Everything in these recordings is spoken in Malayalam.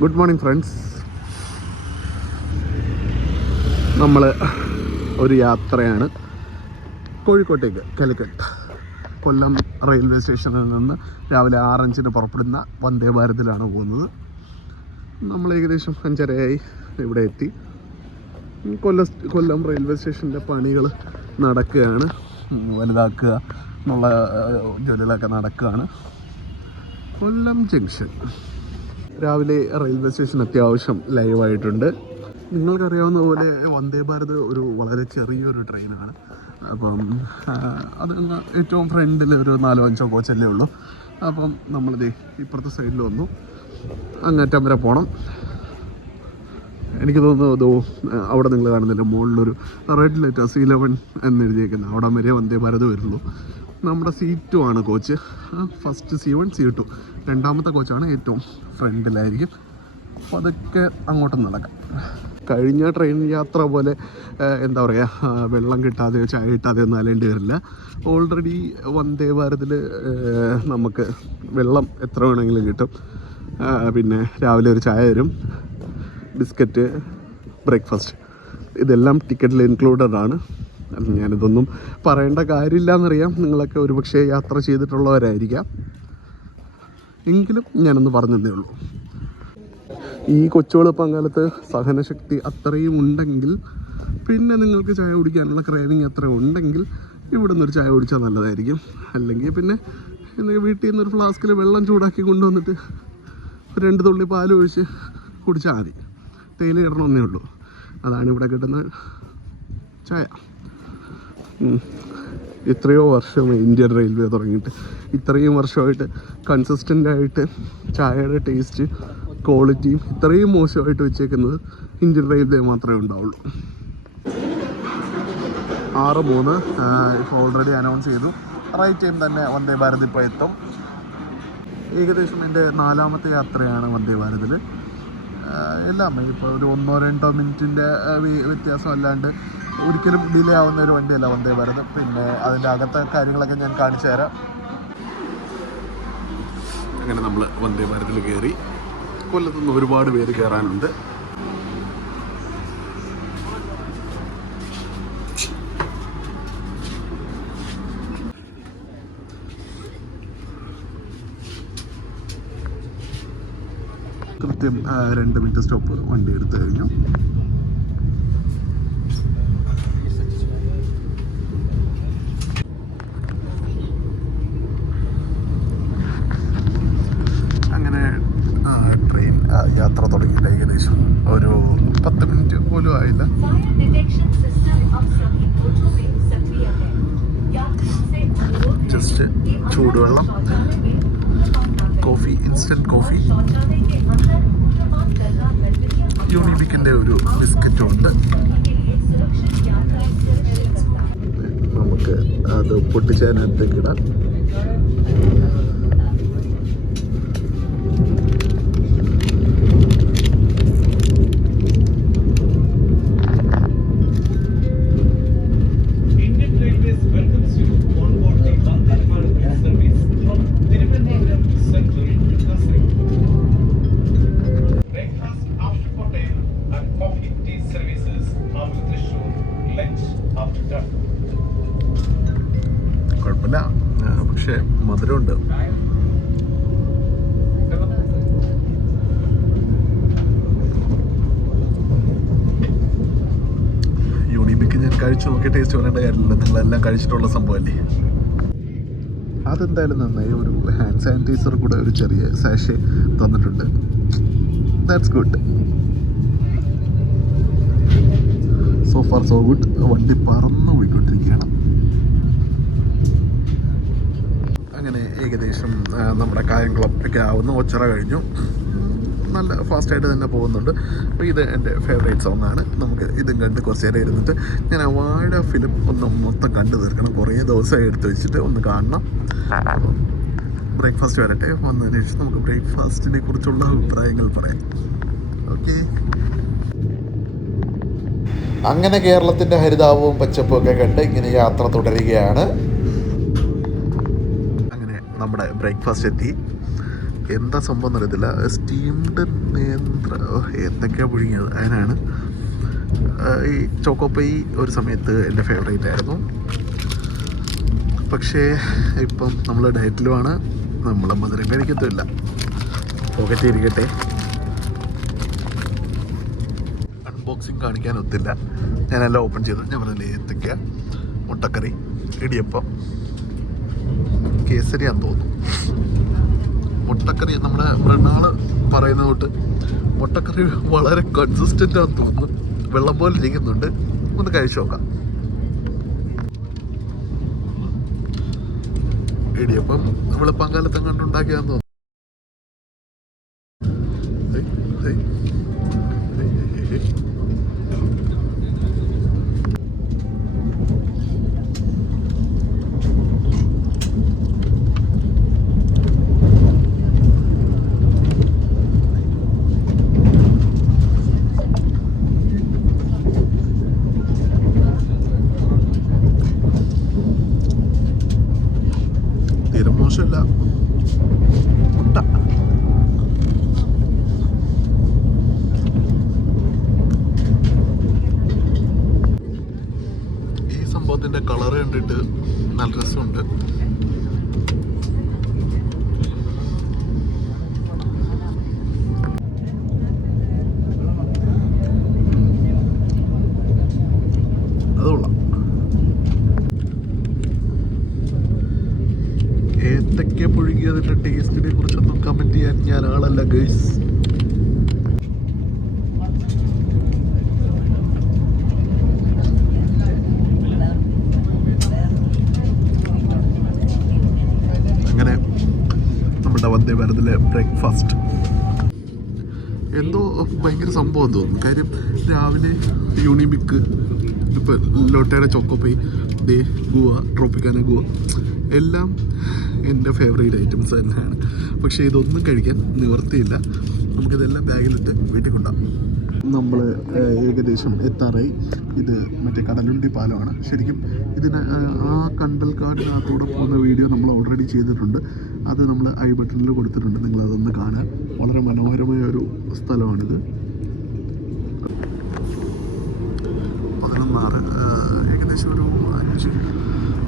ഗുഡ് മോർണിംഗ് ഫ്രണ്ട്സ് നമ്മൾ ഒരു യാത്രയാണ്. കോഴിക്കോട്ടേക്ക് കാലിക്കറ്റ് കൊല്ലം റെയിൽവേ സ്റ്റേഷനിൽ നിന്ന് രാവിലെ ആറഞ്ചിന് പുറപ്പെടുന്ന വന്ദേ ഭാരതിലാണ് പോകുന്നത്. നമ്മൾ ഏകദേശം അഞ്ചരയായി ഇവിടെ എത്തി. കൊല്ലം കൊല്ലം റെയിൽവേ സ്റ്റേഷന്റെ പണികൾ നടക്കുകയാണ്. വലുതാക്കുക എന്നുള്ള ജോലികളൊക്കെ നടക്കുകയാണ്. കൊല്ലം ജംഗ്ഷൻ. രാവിലെ റെയിൽവേ സ്റ്റേഷൻ അത്യാവശ്യം ലൈവായിട്ടുണ്ട് നിങ്ങൾക്കറിയാവുന്ന പോലെ വന്ദേ ഭാരത് ഒരു വളരെ ചെറിയൊരു ട്രെയിനാണ് അപ്പം അത് ഏറ്റവും ഫ്രണ്ടിൽ ഒരു നാലോ അഞ്ചോ കോച്ചല്ലേ ഉള്ളൂ. അപ്പം നമ്മളിത് ഇപ്പുറത്തെ സൈഡിൽ വന്നു. അങ്ങേറ്റം വരെ പോകണം എനിക്ക് തോന്നുന്നു അതോ അവിടെ നിങ്ങൾ കാണുന്നില്ല മുകളിലൊരു റെഡ് ലൈറ്റ് ലെറ്റേഴ്സ് ഇലവൻ എന്ന് എഴുതിയേക്കുന്നത് അവിടെ വരെ വന്ദേ ഭാരത് വരുള്ളൂ നമ്മുടെ സി ടു ആണ് coach first C one C two രണ്ടാമത്തെ കോച്ചാണ് ഏറ്റവും ഫ്രണ്ടിലായിരിക്കും. അപ്പോൾ അതൊക്കെ അങ്ങോട്ട് നടക്കാം. കഴിഞ്ഞ ട്രെയിൻ യാത്ര പോലെ എന്താ പറയുക വെള്ളം കിട്ടാതെയോ ചായ കിട്ടാതെയോ ഒന്നും അലേണ്ടി വരില്ല. ഓൾറെഡി വന്ദേ ഭാരതിൽ നമുക്ക് വെള്ളം എത്ര വേണമെങ്കിലും കിട്ടും. പിന്നെ രാവിലെ ഒരു ചായ തരും. Biscuit breakfast. ഇതെല്ലാം ടിക്കറ്റിൽ ഇൻക്ലൂഡഡ് ആണ്. ഞാനിതൊന്നും പറയേണ്ട കാര്യമില്ല എന്നറിയാം നിങ്ങളൊക്കെ ഒരുപക്ഷെ യാത്ര ചെയ്തിട്ടുള്ളവരായിരിക്കാം. എങ്കിലും ഞാനൊന്ന് പറഞ്ഞതേ ഉള്ളൂ. ഈ കൊച്ചുവെളുപ്പം കാലത്ത് സഹനശക്തി അത്രയും ഉണ്ടെങ്കിൽ പിന്നെ നിങ്ങൾക്ക് ചായ കുടിക്കാനുള്ള ക്രേവിങ് അത്ര ഉണ്ടെങ്കിൽ ഇവിടെ നിന്നൊരു ചായ കുടിച്ചാൽ നല്ലതായിരിക്കും. അല്ലെങ്കിൽ പിന്നെ വീട്ടിൽ നിന്നൊരു ഫ്ലാസ്കിൽ വെള്ളം ചൂടാക്കി കൊണ്ടുവന്നിട്ട് രണ്ട് തുള്ളി പാൽ ഒഴിച്ച് കുടിച്ചാൽ മതി. തേയില ഇടണമെന്നേ ഉള്ളൂ. അതാണ് ഇവിടെ കിട്ടുന്ന ചായ. എത്രയോ വർഷം ഇന്ത്യൻ റെയിൽവേ തുടങ്ങിയിട്ട്. ഇത്രയും വർഷമായിട്ട് കൺസിസ്റ്റന്റ് ആയിട്ട് ചായയുടെ ടേസ്റ്റ് ക്വാളിറ്റിയും ഇത്രയും മോശമായിട്ട് വെച്ചേക്കുന്നത് ഇന്ത്യൻ റെയിൽവേ മാത്രമേ ഉണ്ടാവുള്ളൂ. ആറ് മൂന്ന് ഇപ്പോൾ ഓൾറെഡി അനൗൺസ് ചെയ്തു. റൈറ്റ് ടൈം തന്നെ വന്ദേ ഭാരത് ഇപ്പോൾ എത്തും. ഏകദേശം എന്റെ നാലാമത്തെ യാത്രയാണ് വന്ദേ ഭാരതിൽ എല്ലാം ഇപ്പോൾ ഒരു ഒന്നോ രണ്ടോ മിനിറ്റിന്റെ വ്യത്യാസം അല്ലാണ്ട് ഒരിക്കലും ഡിലേ ആവുന്ന ഒരു വണ്ടിയല്ല വന്ദേ ഭാരത്. പിന്നെ അതിന്റെ അകത്തെ കാര്യങ്ങളൊക്കെ ഞാൻ കാണിച്ചു തരാം. അങ്ങനെ നമ്മൾ വന്ദേ ഭാരതിൽ കയറി. കൊല്ലത്തു നിന്ന് ഒരുപാട് പേര് കയറാനുണ്ട്. കൃത്യം രണ്ട് മിനിറ്റ് സ്റ്റോപ്പ് വണ്ടി എടുത്തു കഴിഞ്ഞു. sean antes. Gracias. കഴിച്ചു നോക്കി ടേസ്റ്റ് പറയേണ്ട കാര്യമില്ല നിങ്ങളെല്ലാം കഴിച്ചിട്ടുള്ള സംഭവമല്ലേ? അതെന്തായാലും നന്നായി ഒരു ഹാൻഡ് സാനിറ്റൈസർ കൂടെ ഒരു ചെറിയ സാഷെ തന്നിട്ടുണ്ട്. That's good so far so good വണ്ടി പറന്നു പോയിക്കൊണ്ടിരിക്കുകയാണ്. അങ്ങനെ ഏകദേശം നമ്മുടെ നമ്മുടെ കായംകുളമൊക്കെ ആവുന്ന. ഒച്ചറ കഴിഞ്ഞു. നല്ല ഫാസ്റ്റായിട്ട് തന്നെ പോകുന്നുണ്ട്. അപ്പോൾ ഇത് എന്റെ ഫേവറേറ്റ് സോങ് ആണ്. നമുക്ക് ഇതും കണ്ട് കുറച്ച് നേരം ഇരുന്നിട്ട് ഞാൻ ആ ഫിലിം ഒന്ന് മൊത്തം കണ്ടു തീർക്കണം. കുറേ ദിവസമായി എടുത്ത് വെച്ചിട്ട് ഒന്ന് കാണണം. ബ്രേക്ക്ഫാസ്റ്റ് വരട്ടെ. വന്നതിന് ശേഷം നമുക്ക് ബ്രേക്ക്ഫാസ്റ്റിനെ കുറിച്ചുള്ള അഭിപ്രായങ്ങൾ പറയാം. ഓക്കെ അങ്ങനെ കേരളത്തിന്റെ ഹരിതാപവും പച്ചപ്പും ഒക്കെ കണ്ട് ഇങ്ങനെ യാത്ര തുടരുകയാണ്. അങ്ങനെ നമ്മുടെ ബ്രേക്ക്ഫാസ്റ്റ് എത്തി. എന്താ സംഭവം എന്നറിയത്തില്ല. സ്റ്റീംഡ് നേന്ത്ര. എന്തൊക്കെയാണ് പുഴുങ്ങിയത്. അതിനാണ് ഈ ചോക്കോപ്പൈ ഒരു സമയത്ത് എന്റെ ഫേവറേറ്റ് ആയിരുന്നു. പക്ഷേ ഇപ്പം നമ്മൾ ഡയറ്റിലുമാണ്. നമ്മളെ മധുരം കഴിക്കത്തുമില്ല. പോക്കറ്റ് ഇരിക്കട്ടെ. അൺബോക്സിങ് കാണിക്കാൻ ഒത്തില്ല. ഞാനെല്ലാം ഓപ്പൺ ചെയ്തു. ഞാൻ പറഞ്ഞില്ലേ ഏത്തക്ക മുട്ടക്കറി ഇടിയപ്പം കേസരിയാന്ന് തോന്നുന്നു. മുട്ടക്കറി നമ്മുടെ മൃണാൾ പറയുന്നത് തൊട്ട് മുട്ടക്കറി വളരെ കൺസിസ്റ്റന്റ് ആണെന്ന് തോന്നുന്നു. വെള്ളം പോലെ ഇരിക്കുന്നുണ്ട്. ഒന്ന് കഴിച്ചു നോക്കാം. ഇടിയപ്പം വെളുപ്പാങ്കാലത്ത് കണ്ട് ഉണ്ടാക്കിയാന്ന് തോന്നുന്നു. മോശമില്ല മുട്ട. ഈ സംഭവത്തിന്റെ കളർ കണ്ടിട്ട് നല്ല രസമുണ്ട് അത് കൊള്ളാം ഏത്തക്ക പുഴുകിയതിന്റെ ടേസ്റ്റിനെ കുറിച്ചൊന്നും കമന്റ് ചെയ്യാൻ ഞാൻ ആളല്ല ഗൈസ് അങ്ങനെ നമ്മുടെ വന്ദേ ഭാരതിലെ ബ്രേക്ക്ഫാസ്റ്റ്. എന്തോ ഭയങ്കര സംഭവം തോന്നുന്നു. കാര്യം രാവിലെ യൂണിബിക്ക് ഇപ്പം ലോട്ടയുടെ പോയി ദേ ഗുവ ട്രോപ്പിക്കാന ഗുവ എല്ലാം എന്റെ ഫേവറേറ്റ് ഐറ്റംസ് തന്നെയാണ്. പക്ഷേ ഇതൊന്നും കഴിക്കാൻ നിവർത്തിയില്ല. നമുക്കിതെല്ലാം ബാഗിലിട്ട് വീട്ടിൽ കൊണ്ടാം നമ്മൾ ഏകദേശം എത്താറായി. ഇത് മറ്റേ കടലുണ്ടി പാലമാണ്. ശരിക്കും ഇതിന് ആ, കണ്ടൽക്കാടിനകത്തൂടെ പോകുന്ന വീഡിയോ നമ്മൾ ഓൾറെഡി ചെയ്തിട്ടുണ്ട്. അത് നമ്മൾ ഐ ബട്ടണിൽ കൊടുത്തിട്ടുണ്ട്. നിങ്ങൾ അതൊന്ന് കാണാൻ വളരെ മനോഹരമായ ഒരു സ്ഥലമാണിത്. പതിനൊന്നാറ് ഏകദേശം ഒരു അഞ്ച്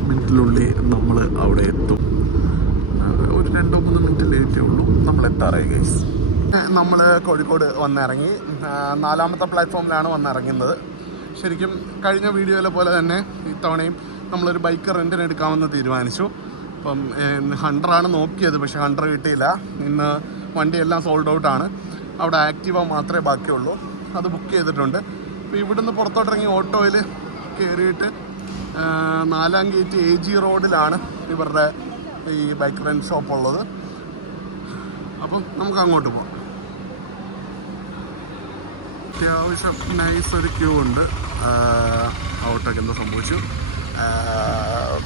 മിനിറ്റിനുള്ളിൽ നമ്മൾ അവിടെ എത്തും. ഒരു രണ്ടോ മൂന്നോ മിനിറ്റ് ലേറ്റേ ഉള്ളൂ. നമ്മൾ എത്താറായി ഗൈസ് നമ്മൾ കോഴിക്കോട് വന്നിറങ്ങി. നാലാമത്തെ പ്ലാറ്റ്ഫോമിലാണ് വന്നിറങ്ങുന്നത്. ശരിക്കും കഴിഞ്ഞ വീഡിയോയിലെ പോലെ തന്നെ ഇത്തവണയും നമ്മളൊരു ബൈക്ക് റെന്റിന് എടുക്കാമെന്ന് തീരുമാനിച്ചു. അപ്പം ഹൺഡ്രഡാണ് നോക്കിയത് പക്ഷെ ഹൺഡ്രഡ് കിട്ടിയില്ല. ഇന്ന് വണ്ടിയെല്ലാം സോൾഡ് ഔട്ടാണ് അവിടെ ആക്റ്റീവ മാത്രമേ ബാക്കിയുള്ളൂ. അത് ബുക്ക് ചെയ്തിട്ടുണ്ട്. അപ്പോൾ ഇവിടുന്ന് പുറത്തോട്ടിറങ്ങി ഓട്ടോയിൽ കയറിയിട്ട് നാലാം ഗേറ്റ് എ ജി റോഡിലാണ് ഇവരുടെ ഈ ബൈക്ക് റെന്റ് ഷോപ്പ് ഉള്ളത്. അപ്പം നമുക്ക് അങ്ങോട്ട് പോകാം അത്യാവശ്യം നൈസ് ഒരു ക്യൂ ഉണ്ട്. ഓട്ടോക്ക് എന്തോ സംഭവിച്ചു.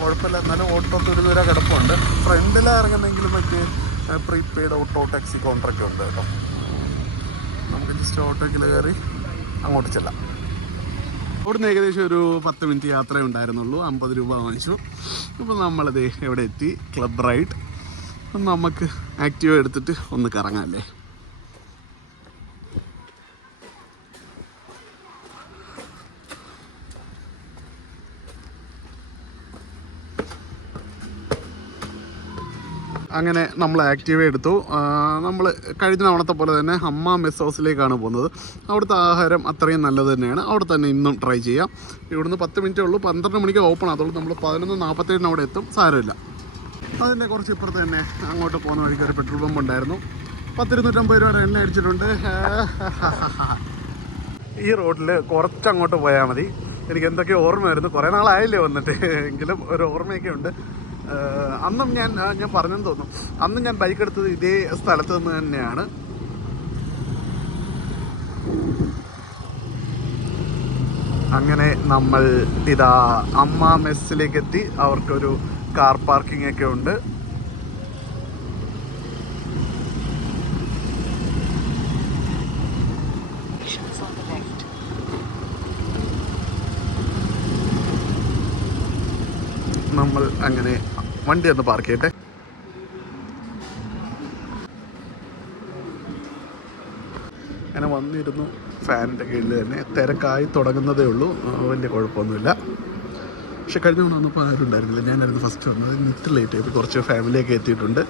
കുഴപ്പമില്ല. എന്നാലും ഓട്ടോ തൊടുതൂര കിടപ്പുണ്ട്. ഫ്രണ്ടിൽ ഇറങ്ങുന്നെങ്കിലും മറ്റേ പ്രീപെയ്ഡ് ഓട്ടോ ടാക്സി കോൺട്രാക്റ്റ് ഉണ്ട് കേട്ടോ. നമുക്ക് ജസ്റ്റ് ഓട്ടോക്കിൽ കയറി അങ്ങോട്ട് ചെല്ലാം. അവിടുന്ന് ഏകദേശം ഒരു പത്ത് മിനിറ്റ് യാത്രയേ ഉണ്ടായിരുന്നുള്ളൂ. അമ്പത് രൂപ വാങ്ങിച്ചു. അപ്പോൾ നമ്മളത് എവിടെ എത്തി? ക്ലബ് റൈഡ് നമുക്ക് ആക്റ്റീവ് എടുത്തിട്ട് ഒന്ന് കറങ്ങാമല്ലേ അങ്ങനെ നമ്മൾ ആക്റ്റീവ് എടുത്തു. നമ്മൾ കഴിഞ്ഞ തവണത്തെ പോലെ തന്നെ അമ്മ മെസ് ഹൗസിലേക്കാണ് പോകുന്നത്. അവിടുത്തെ ആഹാരം അത്രയും നല്ലത് തന്നെയാണ്. അവിടെ തന്നെ ഇന്നും ട്രൈ ചെയ്യാം. ഇവിടുന്ന് പത്ത് മിനിറ്റേ ഉള്ളൂ. പന്ത്രണ്ട് മണിക്ക് ഓപ്പൺ ആകത്തുള്ളൂ നമ്മൾ പതിനൊന്ന് നാൽപ്പത്തേഴിന് അവിടെ എത്തും. സാരമില്ല. അതിന്റെ കുറച്ച് ഇപ്പുറത്ത് തന്നെ അങ്ങോട്ട് പോകുന്ന വഴിക്ക് ഒരു പെട്രോൾ പമ്പ് ഉണ്ടായിരുന്നു. പത്തിരുന്നൂറ്റമ്പത് രൂപ എണ്ണ അടിച്ചിട്ടുണ്ട്. ഈ റോഡിൽ കുറച്ചങ്ങോട്ട് പോയാൽ മതി. എനിക്ക് എന്തൊക്കെ ഓർമ്മയായിരുന്നു കുറേ നാളായില്ലേ വന്നിട്ട്. എങ്കിലും ഒരു ഓർമ്മയൊക്കെ ഉണ്ട്. അന്നും ഞാൻ ഞാൻ പറഞ്ഞെന്ന് തോന്നുന്നു. അന്നും ഞാൻ ബൈക്ക് എടുത്തത് ഇതേ സ്ഥലത്ത് നിന്ന് തന്നെയാണ്. അങ്ങനെ നമ്മൾ ഇതാ അമ്മ മെസ്സിലേക്ക് എത്തി. അവർക്കൊരു കാർ പാർക്കിംഗ് ഒക്കെ ഉണ്ട്. നമ്മൾ അങ്ങനെ വണ്ടി ഒന്ന് പാർക്ക് ചെയ്യട്ടെ. അങ്ങനെ വന്നിരുന്നു ഫാനിന്റെ കീഴിൽ തന്നെ. തിരക്കായി തുടങ്ങുന്നതേ ഉള്ളൂ. വലിയ കുഴപ്പമൊന്നുമില്ല. പക്ഷെ കഴിഞ്ഞ തവണ വന്നപ്പോൾ ആരും ഉണ്ടായിരുന്നില്ല. ഞാനായിരുന്നു ഫസ്റ്റ് വന്നത്. ഇത്ര ലേറ്റ് ആയി. കുറച്ച് ഫാമിലിയൊക്കെ എത്തിയിട്ടുണ്ട്.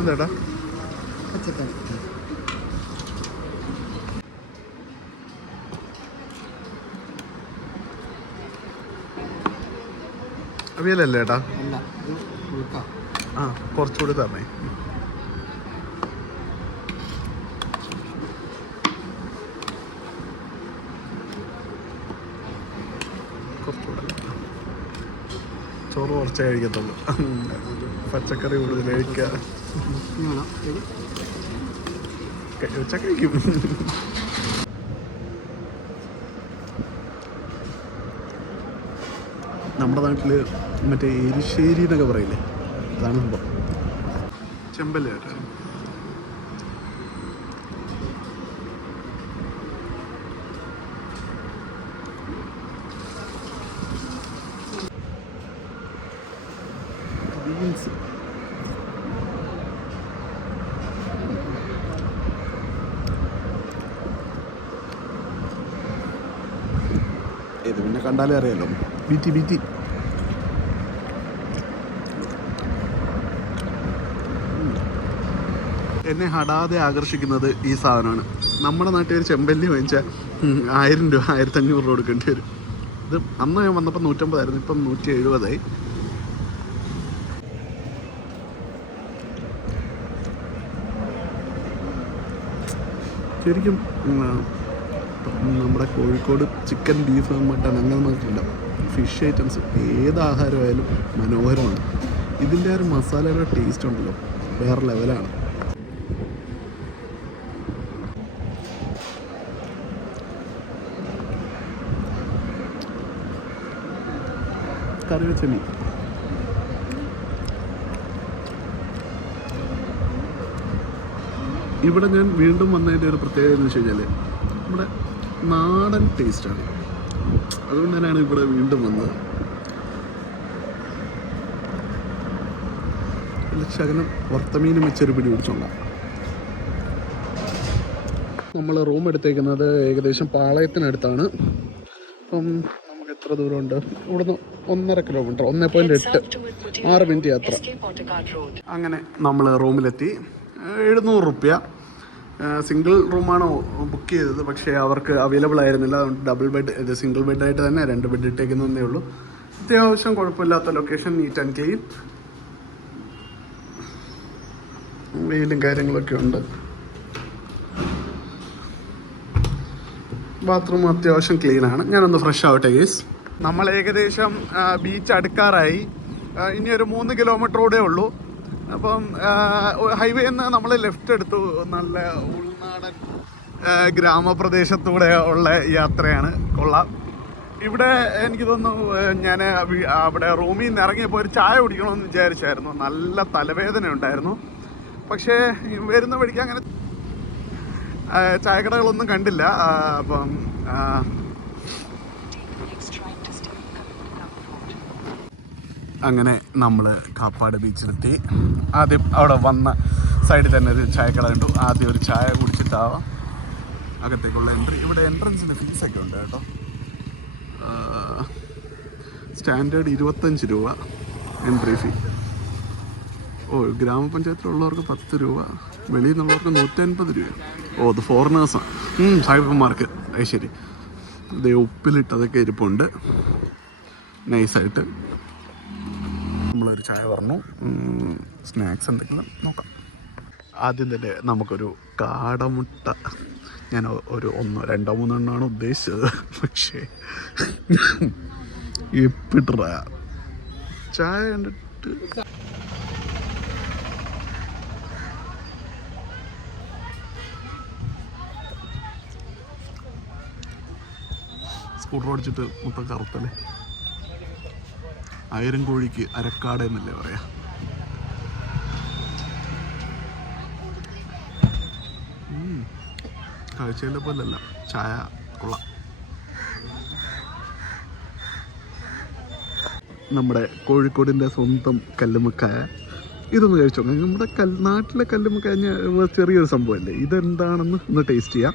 എന്താടാ പച്ചക്കറി അവിയലല്ലേ ഏട്ടാ? അല്ല ആ കുറച്ചുകൂടി തരണേ. കുറച്ചുകൂടെ. ചോറ് കുറച്ചേ കഴിക്കത്തുള്ളൂ. പച്ചക്കറി കൂടുതൽ കഴിക്കുക. ഉച്ച കഴിക്കും. നമ്മുടെ നാട്ടിൽ മറ്റേ എരിശ്ശേരി എന്നൊക്കെ പറയില്ലേ? അതാണ് സംഭവം. ചെമ്പല്ലേ ഇത് പിന്നെ കണ്ടാലേ അറിയാലോ. ബീറ്റി ബീറ്റി. എന്നെ ഹടാതെ ആകർഷിക്കുന്നത് ഈ സാധനമാണ്. നമ്മുടെ നാട്ടിൽ ഒരു ചെമ്പല്ലി വാങ്ങിച്ചാൽ ആയിരം രൂപ ആയിരത്തി അഞ്ഞൂറ് രൂപ കൊടുക്കേണ്ടി വരും. ഇത് അന്ന് ഞാൻ വന്നപ്പോൾ നൂറ്റമ്പതായിരുന്നു ഇപ്പം നൂറ്റി എഴുപതായി ശരിക്കും നമ്മുടെ കോഴിക്കോട് ചിക്കൻ ബീഫ് മട്ടൺ അങ്ങനെ നോക്കില്ല ഫിഷ് ഐറ്റംസ് ഏത് ആഹാരമായാലും മനോഹരമാണ്. ഇതിന്റെ ഒരു മസാലയുടെ ടേസ്റ്റ് ഉണ്ടല്ലോ വേറെ ലെവലാണ് കറി വെച്ച മീൻ. ഇവിടെ ഞാൻ വീണ്ടും വന്നതിന്റെ ഒരു പ്രത്യേകത എന്ന് വെച്ച് കഴിഞ്ഞാൽ നമ്മുടെ നാടൻ ടേസ്റ്റാണ് അതുകൊണ്ട് തന്നെയാണ് ഇവിടെ വീണ്ടും വന്നത്. ശകലം വറുത്തമീനും വെച്ചൊരു പിടി പിടിച്ചോളാം നമ്മൾ റൂം എടുത്തേക്കുന്നത് ഏകദേശം പാളയത്തിനടുത്താണ്. അപ്പം നമുക്ക് എത്ര ദൂരമുണ്ട്? ഇവിടുന്ന് ഒന്നര കിലോമീറ്റർ ഒന്നേ പോയിന്റ് എട്ട് ആറ് മിനിറ്റ് യാത്ര. അങ്ങനെ നമ്മൾ റൂമിലെത്തി. എഴുന്നൂറ് റുപ്യ. സിംഗിൾ റൂമാണ് ബുക്ക് ചെയ്തത് പക്ഷേ അവർക്ക് അവൈലബിൾ ആയിരുന്നില്ല. അതുകൊണ്ട് ഡബിൾ ബെഡ് ഇത് സിംഗിൾ ബെഡായിട്ട് തന്നെ രണ്ട് ബെഡ് ഇട്ടേക്കുന്നതേ ഉള്ളൂ. അത്യാവശ്യം കുഴപ്പമില്ലാത്ത ലൊക്കേഷൻ നീറ്റ് ആൻഡ് ക്ലീൻ വെയിലും കാര്യങ്ങളൊക്കെ ഉണ്ട്. ബാത്റൂം അത്യാവശ്യം ക്ലീനാണ് ഞാനൊന്ന് ഫ്രഷ് ആവട്ടെ ഗേസ് നമ്മൾ ഏകദേശം ബീച്ച് അടുക്കാറായി. ഇനി ഒരു മൂന്ന് കിലോമീറ്റർ കൂടെ ഉള്ളൂ. അപ്പം ഹൈവേ നിന്ന് നമ്മൾ ലെഫ്റ്റ് എടുത്തു. നല്ല ഉൾനാടൻ ഗ്രാമപ്രദേശത്തൂടെ ഉള്ള യാത്രയാണ്. കൊള്ളാം. ഇവിടെ എനിക്ക് തോന്നുന്നു ഞാൻ അവിടെ റൂമിൽ നിന്ന് ഇറങ്ങിയപ്പോൾ ഒരു ചായ കുടിക്കണമെന്ന് വിചാരിച്ചായിരുന്നു. നല്ല തലവേദന ഉണ്ടായിരുന്നു. പക്ഷേ വരുന്ന വഴിക്ക് അങ്ങനെ ചായക്കടകളൊന്നും കണ്ടില്ല. അപ്പം അങ്ങനെ നമ്മൾ കാപ്പാട് ബീച്ചിലെത്തി. ആദ്യം അവിടെ വന്ന സൈഡിൽ തന്നെ ഒരു ചായക്കട കണ്ടു. ആദ്യം ഒരു ചായ കുടിച്ചിട്ടാവാം അകത്തേക്കുള്ള എൻട്രി ഇവിടെ എൻട്രൻസിന് ഫീസൊക്കെ ഉണ്ട് കേട്ടോ. സ്റ്റാൻഡേർഡ് ഇരുപത്തഞ്ച് രൂപ എൻട്രി ഫീ ഓ ഗ്രാമപഞ്ചായത്തിലുള്ളവർക്ക് പത്ത് രൂപ വെളിയിൽ നിന്നുള്ളവർക്ക് നൂറ്റൻപത് രൂപ. ഓ അത് ഫോറിനേഴ്സാണ് സാഹിബന്മാർക്ക്. അത് ശരി. ഇതേ ഉപ്പിലിട്ടതൊക്കെ ഇരിപ്പുണ്ട്. നൈസായിട്ട് നമ്മളൊരു ചായ പറഞ്ഞു. സ്നാക്സ് എന്തെങ്കിലും നോക്കാം. ആദ്യം തന്നെ നമുക്കൊരു കാടമുട്ട. ഞാൻ ഒരു ഒന്നോ രണ്ടോ മൂന്നെണ്ണമാണ് ഉദ്ദേശിച്ചത്. പക്ഷേ എപ്പിട്ട ചായ കണ്ടിട്ട് സ്കൂട്ടർ ഓടിച്ചിട്ട് മൊത്തം കറുത്തല്ലേ? ആയിരം കോഴിക്ക് അരക്കാട് എന്നല്ലേ പറയാ? കാഴ്ചയിലെ പോലല്ല. ചായ കൊള്ള നമ്മുടെ കോഴിക്കോടിന്റെ സ്വന്തം കല്ലുമുക്കായ ഇതൊന്ന് കഴിച്ചു നമ്മുടെ കൽ നാട്ടിലെ കല്ലുമുക്കായ ചെറിയൊരു സംഭവമല്ലേ? ഇതെന്താണെന്ന് ഒന്ന് ടേസ്റ്റ് ചെയ്യാം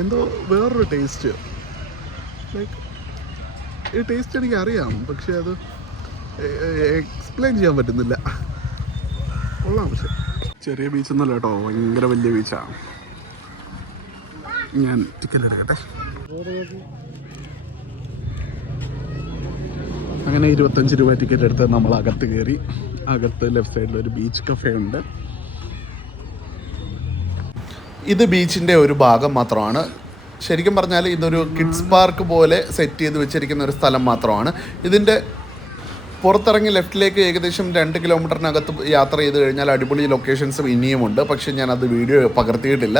എന്തോ വേറൊരു ടേസ്റ്റ് ലൈക്ക് ഈ ടേസ്റ്റ് എനിക്ക് അറിയാം പക്ഷേ അത് എക്സ്പ്ലെയിൻ ചെയ്യാൻ പറ്റുന്നില്ല. കൊള്ളാം പക്ഷെ. ചെറിയ ബീച്ച് ഒന്നല്ല കേട്ടോ ഭയങ്കര വലിയ ബീച്ചാണ് ഞാൻ ടിക്കറ്റ് എടുക്കട്ടെ. അങ്ങനെ ഇരുപത്തഞ്ച് രൂപ ടിക്കറ്റ് എടുത്ത് നമ്മൾ അകത്ത് കയറി. അകത്ത് ലെഫ്റ്റ് സൈഡിൽ ഒരു ബീച്ച് കഫേ ഉണ്ട്. ഇത് ബീച്ചിന്റെ ഒരു ഭാഗം മാത്രമാണ്. ശരിക്കും പറഞ്ഞാൽ ഇതൊരു കിഡ്സ് പാർക്ക് പോലെ സെറ്റ് ചെയ്ത് വെച്ചിരിക്കുന്ന ഒരു സ്ഥലം മാത്രമാണ്. ഇതിന്റെ പുറത്തിറങ്ങി ലെഫ്റ്റിലേക്ക് ഏകദേശം രണ്ട് കിലോമീറ്ററിനകത്ത് യാത്ര ചെയ്ത് കഴിഞ്ഞാൽ അടിപൊളി ലൊക്കേഷൻസും ഇനിയുമുണ്ട് പക്ഷേ ഞാൻ അത് വീഡിയോ പകർത്തിയിട്ടില്ല.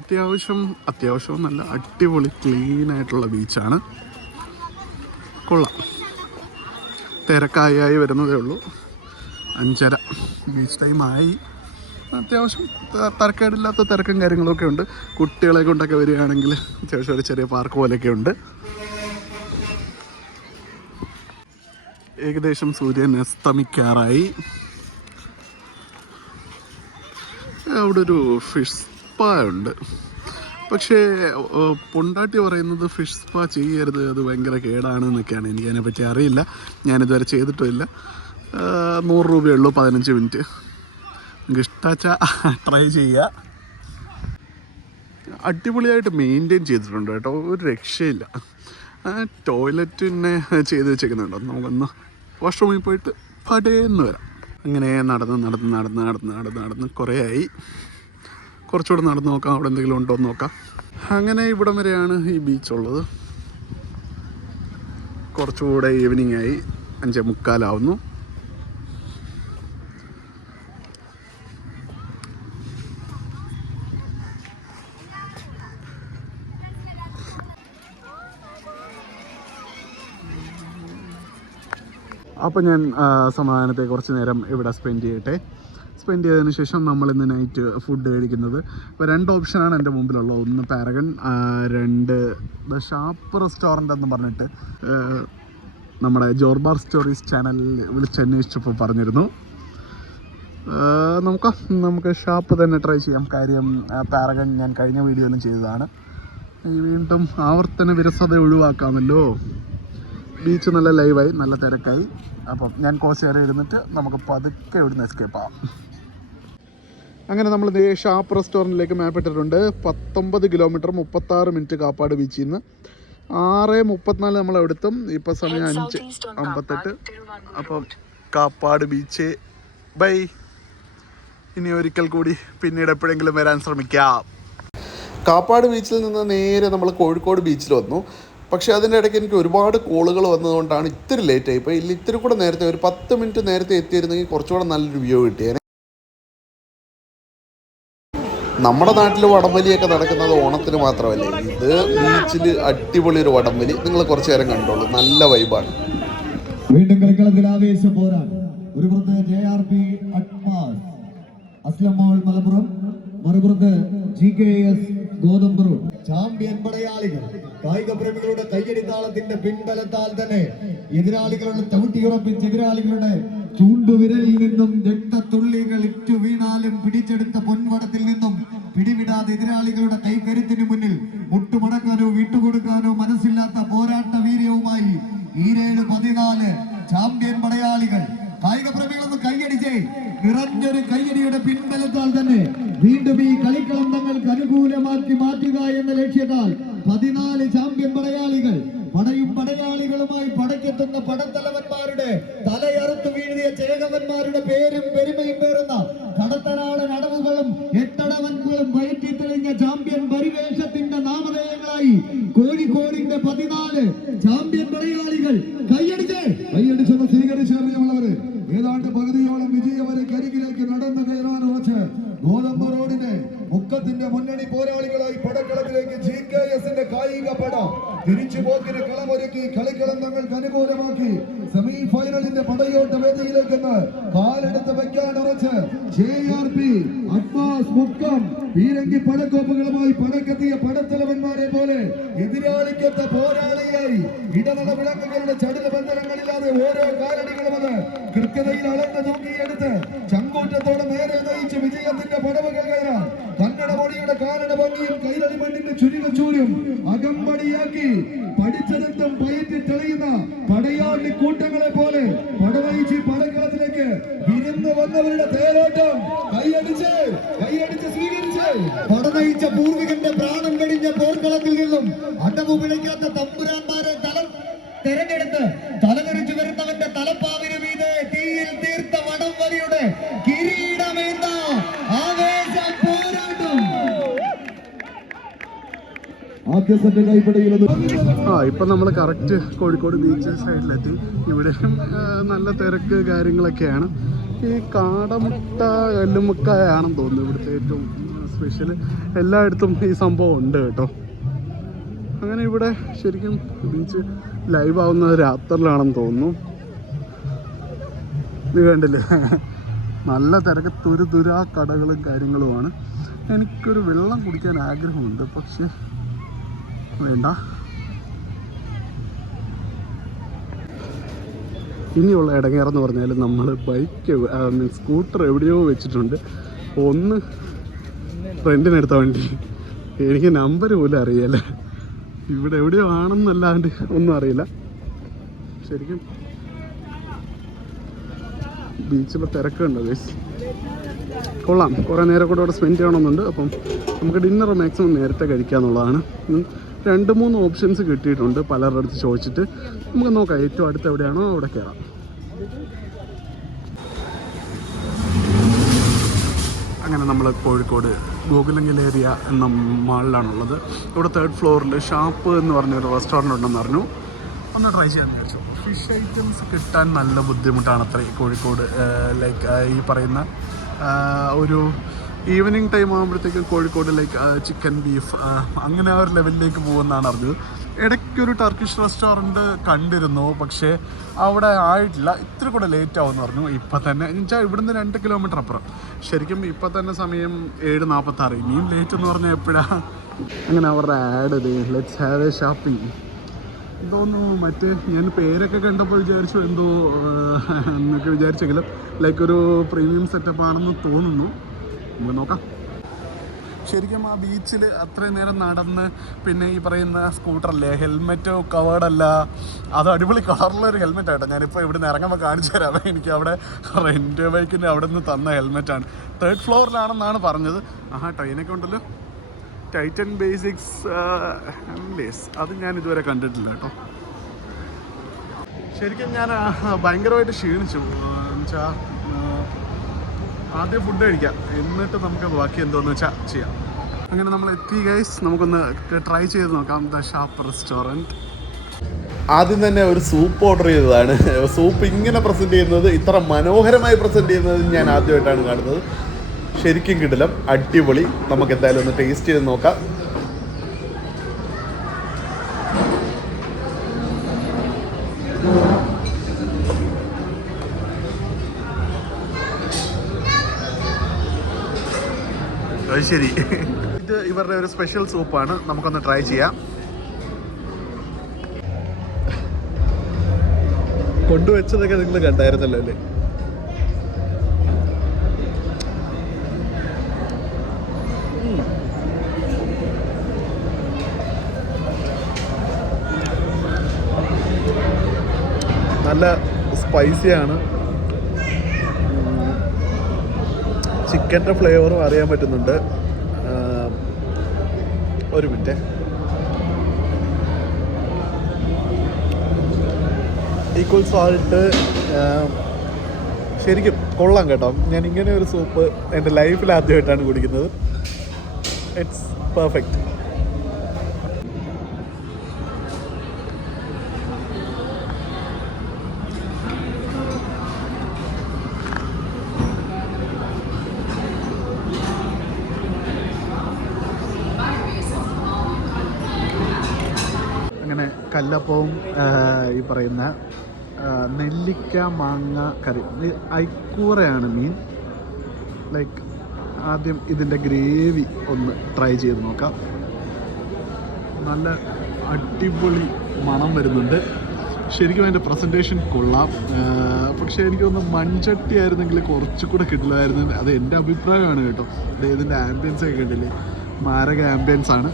അത്യാവശ്യം അത്യാവശ്യം നല്ല അടിപൊളി ക്ലീൻ ആയിട്ടുള്ള ബീച്ചാണ് കൊള്ളാം. തിരക്കായി വരുന്നതേ ഉള്ളൂ. അഞ്ചര. ബീച്ച് ടൈം ആയി. അത്യാവശ്യം തരക്കേടില്ലാത്ത തിരക്കും കാര്യങ്ങളൊക്കെ ഉണ്ട്. കുട്ടികളെ കൊണ്ടൊക്കെ വരികയാണെങ്കിൽ അത്യാവശ്യം ഒരു ചെറിയ പാർക്ക് പോലെയൊക്കെ ഉണ്ട്. ഏകദേശം സൂര്യൻ അസ്തമിക്കാറായി. അവിടെ ഒരു ഫിഷ് സ്പാ ഉണ്ട്. പക്ഷേ പൊണ്ടാട്ടി പറയുന്നത് ഫിഷ് സ്പാ ചെയ്യരുത് അത് ഭയങ്കര കേടാണ് എന്നൊക്കെയാണ് എനിക്ക് അതിനെപ്പറ്റി അറിയില്ല. ഞാനിതുവരെ ചെയ്തിട്ടുമില്ല. ഏഹ്, നൂറ് രൂപയുള്ളൂ പതിനഞ്ച് മിനിറ്റ്. ഇഷ്ടാച്ച ട്രൈ ചെയ്യുക. അടിപൊളിയായിട്ട് മെയിന്റെയിൻ ചെയ്തിട്ടുണ്ട് കേട്ടോ. ഒരു രക്ഷയില്ല. ടോയ്ലറ്റിനെ ചെയ്ത് വെച്ചേക്കുന്നുണ്ടോ. നമുക്കൊന്ന് വാഷ്റൂമിൽ പോയിട്ട് പടേന്ന് വരാം. അങ്ങനെ നടന്ന് നടന്ന് നടന്ന് നടന്ന് നടന്ന് നടന്ന് കുറേ ആയി. കുറച്ചുകൂടെ നടന്ന് നോക്കാം. അവിടെ എന്തെങ്കിലും ഉണ്ടോ എന്ന് നോക്കാം. അങ്ങനെ ഇവിടം വരെയാണ് ഈ ബീച്ചുള്ളത് കുറച്ചുകൂടെ ഈവനിങ് ആയി. അഞ്ചേ മുക്കാലാവുന്നു. അപ്പോൾ ഞാൻ സമാധാനത്തെ കുറച്ച് നേരം ഇവിടെ സ്പെൻഡ് ചെയ്യട്ടെ. സ്പെൻഡ് ചെയ്തതിന് ശേഷം നമ്മൾ ഇന്ന് നൈറ്റ് ഫുഡ് കഴിക്കുന്നത്. അപ്പോൾ രണ്ട് ഓപ്ഷനാണ് എന്റെ മുമ്പിലുള്ളത്. ഒന്ന് പാരഗൺ രണ്ട് ദ ഷാപ്പ് റെസ്റ്റോറന്റ് എന്ന് പറഞ്ഞിട്ട് നമ്മുടെ ജോർബാർ സ്റ്റോറീസ് ചാനലിൽ വിളിച്ചന്വേഷിച്ചപ്പോൾ പറഞ്ഞിരുന്നു. നമുക്ക് നമുക്ക് ഷാപ്പ് തന്നെ ട്രൈ ചെയ്യാം. കാര്യം പാരഗൺ ഞാൻ കഴിഞ്ഞ വീഡിയോയിലും ചെയ്തതാണ്. വീണ്ടും ആവർത്തന വിരസത ഒഴിവാക്കാമല്ലോ. ബീച്ച് നല്ല ലൈവായി നല്ല തിരക്കായി. അപ്പം ഞാൻ കുറച്ച് നേരം ഇരുന്നിട്ട് നമുക്ക് പതുക്കെ ഇവിടുന്ന് എസ്കേപ്പ് ആവാം. അങ്ങനെ നമ്മൾ ദേ ഷാപ്പ് റെസ്റ്റോറന്റിലേക്ക് മാപ്പ് ഇട്ടിട്ടുണ്ട്. പത്തൊമ്പത് കിലോമീറ്റർ മുപ്പത്താറ് മിനിറ്റ് കാപ്പാട് ബീച്ചിൽ നിന്ന് ആറ് മുപ്പത്തിനാല് നമ്മൾ എടുത്തും ഇപ്പം സമയം അഞ്ച് അമ്പത്തെട്ട്. അപ്പം കാപ്പാട് ബീച്ച് ബൈ ഇനി ഒരിക്കൽ കൂടി പിന്നീട് എപ്പോഴെങ്കിലും വരാൻ ശ്രമിക്കാം. കാപ്പാട് ബീച്ചിൽ നിന്ന് നേരെ നമ്മൾ കോഴിക്കോട് ബീച്ചിൽ വന്നു. പക്ഷേ അതിന്റെ ഇടയ്ക്ക് എനിക്ക് ഒരുപാട് കോളുകൾ വന്നതുകൊണ്ടാണ് ഇത്തിരി ലേറ്റായി ഇപ്പോൾ ഇല്ല ഇത്തിരി കൂടെ നേരത്തെ ഒരു പത്ത് മിനിറ്റ് നേരത്തെ എത്തിയിരുന്നെങ്കിൽ കുറച്ചുകൂടെ നല്ലൊരു വ്യൂ കിട്ടിയേനെ നമ്മുടെ നാട്ടിൽ വടംവലിയൊക്കെ നടക്കുന്നത് ഓണത്തിന് മാത്രമല്ല? ഇത് ബീച്ചിൽ അടിപൊളി ഒരു വടംവലി. നിങ്ങൾ കുറച്ചു നേരം കണ്ടോളൂ. നല്ല വൈബാണ് വീണ്ടും കളിക്കളത്തിൽ ആവേശ പോരാൻ ഒരു പുറത്ത് J R P Aslam Malappuram. മറുപുറത്ത് G K S Gothampuram champion പടയാളികൾ കായിക പ്രേമികളുടെ കയ്യടി താളത്തിന്റെ പിൻബലത്താൽ തന്നെ എതിരാളികളുടെ ചവിട്ടിയുറപ്പിച്ച് എതിരാളികളുടെ ചൂണ്ടുവിരലിൽ നിന്നും രക്തത്തുള്ളികൾ ഇറ്റു വീണാലും പിടിച്ചെടുത്ത പൊൻവടത്തിൽ നിന്നും പിടിവിടാതെ എതിരാളികളുടെ കൈകരുത്തിന് മുന്നിൽ മുട്ടുമടക്കാനോ വിട്ടുകൊടുക്കാനോ മനസ്സില്ലാത്ത പോരാട്ട വീര്യവുമായി ഈരേഴ് പതിനാല് ചാമ്പ്യൻ കായിക കൈയടിച്ചേ നിറഞ്ഞൊരു കയ്യടിയുടെ പിൻബലത്താൽ തന്നെ വീണ്ടും ഈ കളിക്കളം തങ്ങൾക്ക് അനുകൂലമാക്കി മാറ്റുക എന്ന ലക്ഷ്യത്താൽ പതിനാല് ചാമ്പ്യൻ പടയാളികൾ പടയും പടയാളികളുമായി പടയ്ക്കെത്തുന്ന പടത്തലവന്മാരുടെ തലയറുത്തു വീഴ്ത്തിയ ചേകവന്മാരുടെ പേരും പെരുമയും പേറുന്ന കടത്തനാടൻ അടവുകളും എട്ടടവൻകളും വയറ്റി തെളിഞ്ഞ ചാമ്പ്യൻ പരിവേഷത്തിന്റെ നാമധേയങ്ങളായി കോഴിക്കോടിന്റെ പതിനാല് പടക്കളത്തിലേക്ക് ജി കെ എസിന്റെ കായിക പട. തിരിച്ചുപോക്കിന് കളമൊരുക്കി കളിക്കളം തങ്ങൾക്ക് അനുകൂലമാക്കി. സെമി ഫൈനലിന്റെ പടയോട്ട വേദിയിലേക്ക് കാലെടുത്ത് വെക്കാൻ ഉറച്ച് J R P Abbas Mukkam പീരങ്കി പടക്കോപ്പുകളുമായി പടക്കെത്തിയ പടത്തലവന്മാരെ പോലെ എതിരാളിക്കൊത്ത പോരാളിയായി. ഇടനട വിളക്കുകളുടെ ചടുല ബന്ധനങ്ങളില്ലാതെ ഓരോ കാലടികളും അത് കൃത്യതയിൽ അളന്ന് നോക്കിയെടുത്ത് ചങ്കൂറ്റത്തോടെ നേരെ നയിച്ച് വിജയത്തിന്റെ കന്നഡ കാരണ ഭംഗിയും കൈരളി മണ്ണിന്റെ ചുരുകച്ചൂരും അകമ്പടിയാക്കി പഠിച്ചതെന്തും പയറ്റി തെളിയുന്ന പടയാളി കൂട്ടങ്ങളെ പോലെ പടവയിച്ച് പടക്കളത്തിലേക്ക് വിരുന്ന് വന്നവരുടെ തേരോട്ടം. കൈയടിച്ച് കൈയടിച്ച് സ്വീകരിച്ച്. പടനയിച്ച പൂർവികന്റെ പ്രാണം കഴിഞ്ഞ പോർക്കളത്തിൽ നിന്നും അടവ് പിഴയ്ക്കാത്ത തമ്പുരാന്മാരെ ആ ഇപ്പം നമ്മൾ കറക്റ്റ് കോഴിക്കോട് ബീച്ച് സൈഡിലെത്തി ഇവിടെയും നല്ല തിരക്ക് കാര്യങ്ങളൊക്കെയാണ്. ഈ കാടമുട്ട എല്ലുമുക്കായാണെന്ന് തോന്നുന്നു ഇവിടുത്തെ ഏറ്റവും സ്പെഷ്യൽ എല്ലായിടത്തും ഈ സംഭവം ഉണ്ട് കേട്ടോ. അങ്ങനെ ഇവിടെ ശരിക്കും ബീച്ച് ലൈവ് ആവുന്നത് രാത്രിയിലാണെന്ന് തോന്നുന്നു. ഇത് കണ്ടില്ലേ? നല്ല തിരക്ക് തുരു തുരാ കടകളും കാര്യങ്ങളുമാണ്. എനിക്കൊരു വെള്ളം കുടിക്കാൻ ആഗ്രഹമുണ്ട് പക്ഷേ വേണ്ട. ഇനിയുള്ള ഇടങ്ങേറെന്ന് പറഞ്ഞാൽ നമ്മൾ ബൈക്ക് മീൻസ് സ്കൂട്ടർ എവിടെയോ വെച്ചിട്ടുണ്ട്. ഒന്ന് റെന്റിനെടുത്ത വണ്ടി. എനിക്ക് നമ്പർ പോലും അറിയില്ല. ഇവിടെ എവിടെയോ ആണെന്നല്ലാണ്ട് ഒന്നും അറിയില്ല. ശരിക്കും ബീച്ചിലെ തിരക്കുണ്ട് ഗൈസ് കൊള്ളാം. കുറേ നേരം കൂടെ അവിടെ സ്പെൻഡ് ചെയ്യണമെന്നുണ്ട്. അപ്പം നമുക്ക് ഡിന്നർ മാക്സിമം നേരത്തെ കഴിക്കാന്നുള്ളതാണ്. രണ്ട് മൂന്ന് ഓപ്ഷൻസ് കിട്ടിയിട്ടുണ്ട്. പലരുടെ അടുത്ത് ചോദിച്ചിട്ട് നമുക്ക് നോക്കാം ഏറ്റവും അടുത്ത് എവിടെയാണോ അവിടെ കയറാം. അങ്ങനെ നമ്മൾ കോഴിക്കോട് ഗോകുലങ്കൽ ഏരിയ എന്ന മാളിലാണുള്ളത്. ഇവിടെ തേർഡ് ഫ്ലോറിൽ ഷാപ്പ് എന്ന് പറഞ്ഞൊരു റെസ്റ്റോറന്റ് ഉണ്ടെന്ന് പറഞ്ഞു ഒന്ന് ട്രൈ ചെയ്യാൻ വിചാരിച്ചു. ഫിഷ് ഐറ്റംസ് കിട്ടാൻ നല്ല ബുദ്ധിമുട്ടാണ് അത്ര കോഴിക്കോട് ലൈക്ക് ഈ പറയുന്ന ഒരു ഈവനിങ് ടൈം ആകുമ്പോഴത്തേക്കും കോഴിക്കോട് ലൈക്ക് ചിക്കൻ ബീഫ് അങ്ങനെ ആ ഒരു ലെവലിലേക്ക് പോകുമെന്നാണ് അറിഞ്ഞത്. ഇടയ്ക്കൊരു ടർക്കിഷ് റെസ്റ്റോറന്റ് കണ്ടിരുന്നു പക്ഷേ അവിടെ ആയിട്ടില്ല. ഇത്ര കൂടെ ലേറ്റ് ആവുമെന്ന് പറഞ്ഞു. ഇപ്പം തന്നെ എന്നുവെച്ചാൽ ഇവിടുന്ന് രണ്ട് കിലോമീറ്റർ അപ്പുറം. ശരിക്കും ഇപ്പം തന്നെ സമയം ഏഴ് നാൽപ്പത്താറ് ഇനിയും ലേറ്റ് എന്ന് പറഞ്ഞാൽ എപ്പോഴാണ് അങ്ങനെ അവരുടെ ആഡ് ഇത്. ലെറ്റ്സ് ഹാവ് എ ഷാപ്പിംഗ് എന്തോന്നു മറ്റേ ഞാൻ പേരൊക്കെ കണ്ടപ്പോൾ വിചാരിച്ചു എന്തോ എന്നൊക്കെ വിചാരിച്ചെങ്കിലും ലൈക്ക് ഒരു പ്രീമിയം സെറ്റപ്പ് ആണെന്ന് തോന്നുന്നു. നമുക്ക് നോക്കാം. ശരിക്കും ആ ബീച്ചിൽ അത്രയും നേരം നടന്ന് പിന്നെ ഈ പറയുന്ന സ്കൂട്ടറല്ലേ ഹെൽമെറ്റ് കവേഡല്ല അത് അടിപൊളി കളറിലൊരു ഹെൽമെറ്റ് ആട്ടോ. ഞാനിപ്പോൾ ഇവിടെ നിന്ന് ഇറങ്ങുമ്പോൾ കാണിച്ചു തരാം. എനിക്ക് അവിടെ റെന്റ് ബൈക്കിന്റെ അവിടെ നിന്ന് തന്ന ഹെൽമെറ്റാണ് തേർഡ് ഫ്ലോറിലാണെന്നാണ് പറഞ്ഞത്. ആഹാ ട്രെയിനൊക്കെ ഉണ്ടല്ലോ. ടൈറ്റൻ ബേസിക്സ് ലേസ് അത് ഞാൻ ഇതുവരെ കണ്ടിട്ടില്ല കേട്ടോ. ശരിക്കും ഞാൻ ഭയങ്കരമായിട്ട് ക്ഷീണിച്ചു. എന്നുവെച്ചാൽ ആദ്യം ഫുഡ് കഴിക്കാം. എന്നിട്ട് നമുക്ക് ബാക്കി എന്തോന്ന് വെച്ചാൽ ചെയ്യാം. അങ്ങനെ നമ്മൾ എത്തി ഗൈസ് നമുക്കൊന്ന് ട്രൈ ചെയ്ത് നോക്കാം. ദ ഷാപ്പ് റെസ്റ്റോറന്റ് ആദ്യം തന്നെ ഒരു സൂപ്പ് ഓർഡർ ചെയ്തതാണ്. സൂപ്പ് ഇങ്ങനെ പ്രസന്റ് ചെയ്യുന്നത് ഇത്ര മനോഹരമായി പ്രസന്റ് ചെയ്യുന്നത് ഞാൻ ആദ്യമായിട്ടാണ് കാണുന്നത്. ശരിക്കും കിടിലം അടിപൊളി. നമുക്ക് എന്തായാലും ഒന്ന് ടേസ്റ്റ് ചെയ്ത് നോക്കാം. അത് ശരി. ഇത് ഇവരുടെ ഒരു സ്പെഷ്യൽ സൂപ്പാണ്. നമുക്കൊന്ന് ട്രൈ ചെയ്യാം. കൊണ്ടുവച്ചതൊക്കെ നിങ്ങൾ കണ്ടായിരുന്നല്ലോ അല്ലേ. നല്ല സ്പൈസിയാണ് ചിക്കന്റെ ഫ്ലേവറും അറിയാൻ പറ്റുന്നുണ്ട്. ഒരു മിനിറ്റ്. ഈക്വൽ സോൾട്ട് ശരിക്കും കൊള്ളാം കേട്ടോ. ഞാൻ ഇങ്ങനെ ഒരു സൂപ്പ് എന്റെ ലൈഫിൽ ആദ്യമായിട്ടാണ് കുടിക്കുന്നത്. ഇറ്റ്സ് പെർഫെക്റ്റ് കല്ലപ്പവും ഈ പറയുന്ന നെല്ലിക്ക മാങ്ങ കറി. ഐക്കൂറയാണ് മീൻ ലൈക്ക് ആദ്യം ഇതിന്റെ ഗ്രേവി ഒന്ന് ട്രൈ ചെയ്ത് നോക്കാം. നല്ല അടിപൊളി മണം വരുന്നുണ്ട്. ശരിക്കും അതിന്റെ പ്രസന്റേഷൻ കൊള്ളാം. പക്ഷേ എനിക്കൊന്ന് മൺചട്ടി ആയിരുന്നെങ്കിൽ കുറച്ചുകൂടെ കിട്ടില്ലായിരുന്നു അത് എന്റെ അഭിപ്രായമാണ് കേട്ടോ. ഇതിന്റെ ആംബിയൻസ് ഒക്കെ കണ്ടില്ലേ? മാരക ആംബിയൻസ് ആണ്.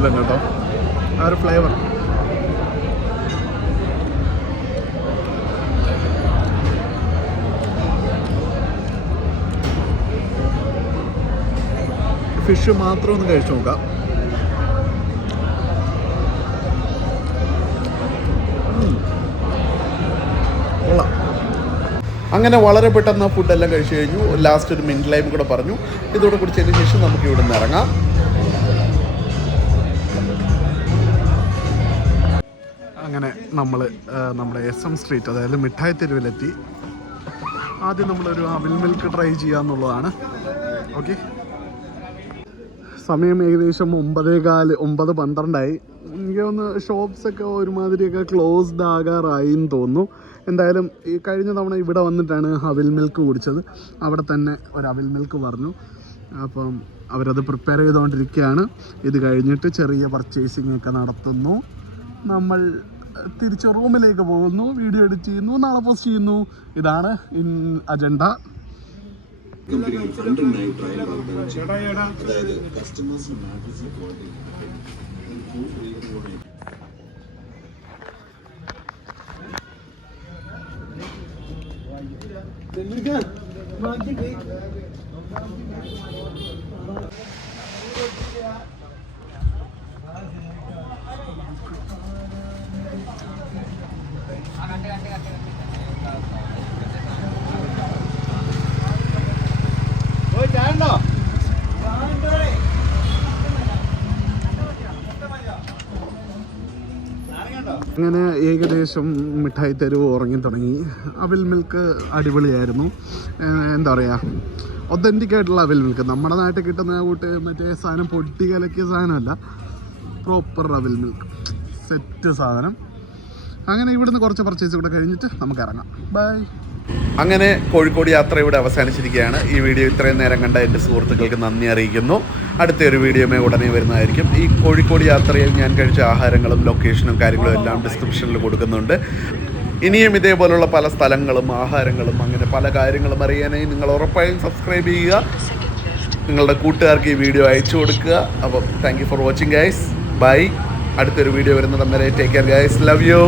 അപ്പം കേട്ടോ ആ ഒരു ഫ്ലേവർ ഫിഷ് മാത്രം ഒന്ന് കഴിച്ചു നോക്കാം. അങ്ങനെ വളരെ പെട്ടെന്ന് ഫുഡെല്ലാം കഴിച്ചു കഴിഞ്ഞു. ലാസ്റ്റ് ഒരു മിനിറ്റ് ലൈം കൂടെ പറഞ്ഞു. ഇതോടെ കുടിച്ചതിന് ശേഷം നമുക്ക് ഇവിടെ നിന്ന് ഇറങ്ങാം. നമ്മൾ നമ്മുടെ എസ് എം സ്ട്രീറ്റ് അതായത് മിഠായി തെരുവിലെത്തി. ആദ്യം നമ്മളൊരു അവിൽ മിൽക്ക് ട്രൈ ചെയ്യുക എന്നുള്ളതാണ്. ഓക്കെ. സമയം ഏകദേശം ഒമ്പതേ കാൽ ഒമ്പത് പന്ത്രണ്ടായി. എനിക്ക് ഒന്ന് ഷോപ്സ് ഒക്കെ ഒരുമാതിരിയൊക്കെ ക്ലോസ്ഡ് ആകാറായി എന്ന് തോന്നുന്നു. എന്തായാലും ഈ കഴിഞ്ഞ തവണ ഇവിടെ വന്നിട്ടാണ് അവിൽ മിൽക്ക് കുടിച്ചത്. അവിടെ തന്നെ ഒരു അവിൽ മിൽക്ക് പറഞ്ഞു അപ്പം അവരത് പ്രിപ്പയർ ചെയ്തുകൊണ്ടിരിക്കുകയാണ് ഇത് കഴിഞ്ഞിട്ട് ചെറിയ പർച്ചേസിംഗ് ഒക്കെ നടത്തുന്നു. നമ്മൾ തിരിച്ച് റൂമിലേക്ക് പോകുന്നു വീഡിയോ എഡിറ്റ് ചെയ്യുന്നു നാളെ പോസ്റ്റ് ചെയ്യുന്നു. ഇതാണ് ഇൻ അജണ്ട അങ്ങനെ ഏകദേശം മിഠായി തെരുവ് ഉറങ്ങി തുടങ്ങി. അവിൽ മിൽക്ക് അടിപൊളിയായിരുന്നു. എന്താ പറയുക ഒത്തന്റിക് ആയിട്ടുള്ള അവിൽ മിൽക്ക്. നമ്മുടെ നാട്ടിൽ കിട്ടുന്ന കൂട്ട് മറ്റേ സാധനം പൊട്ടി കലക്കിയ സാധനമല്ല പ്രോപ്പർ അവിൽ മിൽക്ക്. സെറ്റ് സാധനം. അങ്ങനെ ഇവിടുന്ന് കുറച്ച് പർച്ചേസ് കൂടെ കഴിഞ്ഞിട്ട് നമുക്ക് ഇറങ്ങാം. ബൈ അങ്ങനെ കോഴിക്കോട് യാത്ര ഇവിടെ അവസാനിച്ചിരിക്കുകയാണ്. ഈ വീഡിയോ ഇത്രയും നേരം കണ്ട എന്റെ സുഹൃത്തുക്കൾക്ക് നന്ദി അറിയിക്കുന്നു. അടുത്തൊരു വീഡിയോമേ ഉടനെ വരുന്നതായിരിക്കും. ഈ കോഴിക്കോട് യാത്രയിൽ ഞാൻ കഴിച്ച ആഹാരങ്ങളും ലൊക്കേഷനും കാര്യങ്ങളും എല്ലാം ഡിസ്ക്രിപ്ഷനിൽ കൊടുക്കുന്നുണ്ട്. ഇനിയും ഇതേപോലുള്ള പല സ്ഥലങ്ങളും ആഹാരങ്ങളും അങ്ങനെ പല കാര്യങ്ങളും അറിയാനായി നിങ്ങൾ ഉറപ്പായും സബ്സ്ക്രൈബ് ചെയ്യുക. നിങ്ങളുടെ കൂട്ടുകാർക്ക് ഈ വീഡിയോ അയച്ചു കൊടുക്കുക. അപ്പം thank for watching guys bye അടുത്തൊരു വീഡിയോ വരുന്നത് അന്നേരം take care guys love you